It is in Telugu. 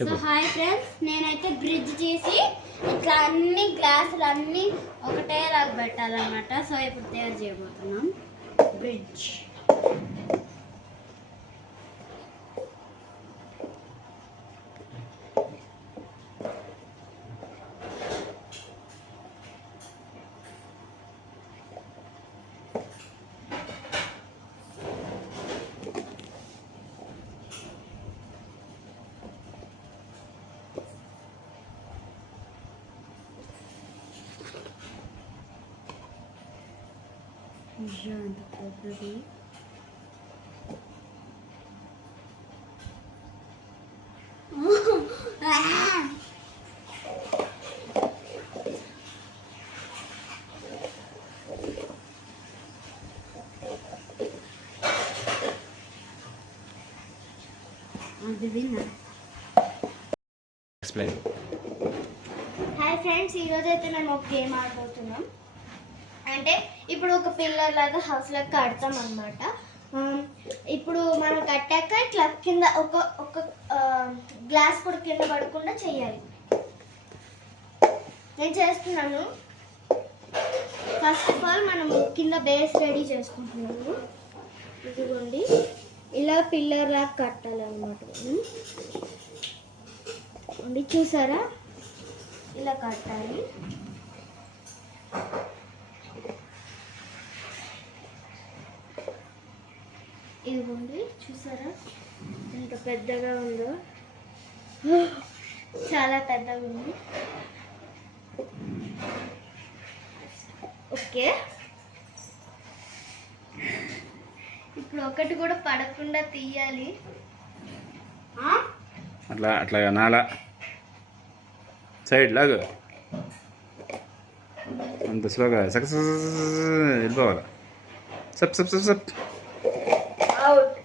సో హాయ్ ఫ్రెండ్స్, నేనైతే బ్రిడ్జ్ చేసి ఇట్లా అన్ని గ్లాసులు అన్నీ ఒకటేలాగా పెట్టాలన్నమాట. సో ఇప్పుడు తయారు చేయబోతున్నాం బ్రిడ్జ్. అంత పెద్దది హాయ్ ఫ్రెండ్స్, ఈరోజైతే మేము ఒక గేమ్ ఆడబోతున్నాం. అంటే ఇప్పుడు ఒక పిల్లర్ లాగా హౌస్ లాగా కడతాం అన్నమాట. ఇప్పుడు మనం కట్టాక ఇట్లా కింద ఒక గ్లాస్ కూడా కింద పడకుండా చేయాలి. నేను చేస్తున్నాను. ఫస్ట్ ఆఫ్ ఆల్ మనం కింద బేస్ రెడీ చేసుకుంటున్నాము. ఇదిగోండి, ఇలా పిల్లర్ లాగా కట్టాలన్నమాట. చూసారా, ఇలా కట్టాలి. ఇదిగోండి, చూసారా ఎంత పెద్దగా ఉందో, చాలా పెద్దగా ఉంది. ఓకే, ఇప్పుడు ఒకటి కూడా పడకుండా తీయాలి. అట్లా అట్లా నాలా సైడ్ లాగా అంత స్లోగా సక్సెస్ వెళ్ళిపోవాలి. సప్ సప్ సప్ సప్ అవుట్.